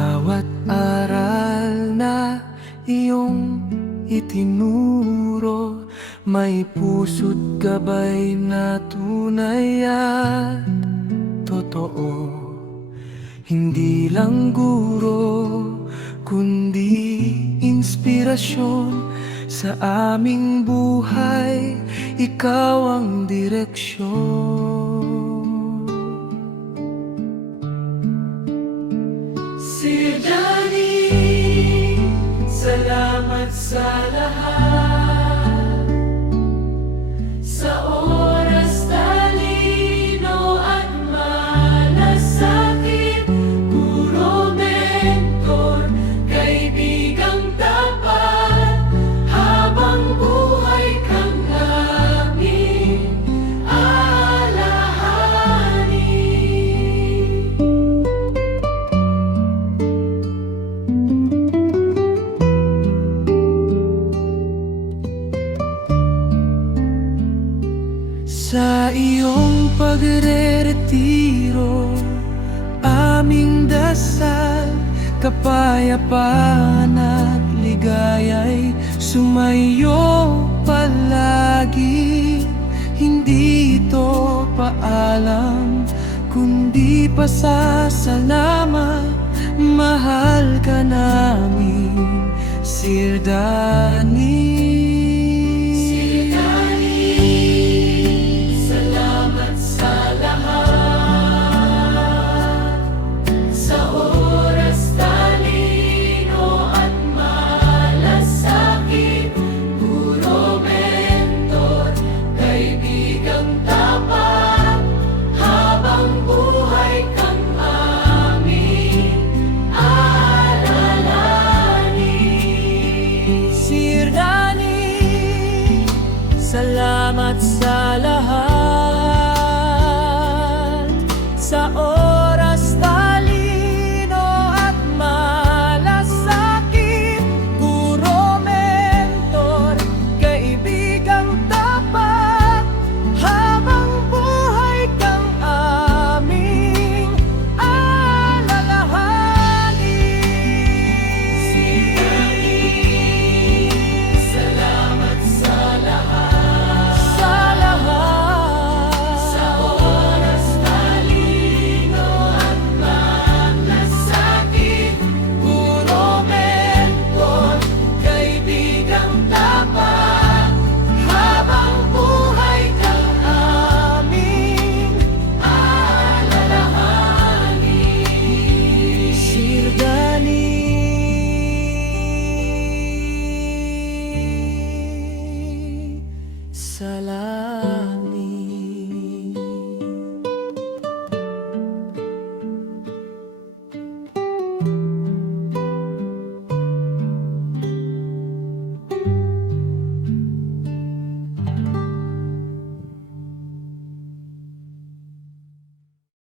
bawat aral na iyong itinuro, may puso't gabay na tunay at totoo. Hindi lang guro, kundi inspirasyon sa aming buhay, ikaw ang direksyon. Sir Danny, salamat sa lahat, sa oras, talino at malasakit. Guro, mentor, kaibigang tapat, habang buhay kang aming alalahanin. Sa iyong pagre-retiro, aming dasal, kapayapaan at ligaya'y sumayo palagi. Hindi ito paalam, kundi pasasalamat. Mahal ka namin, Sir Danny. Salamat sa lahat, sa oras, talino at malasakit. Guro, mentor, kaibigang tapat, habang buhay kang aming alalahanin. Salamat sa lahat, salam.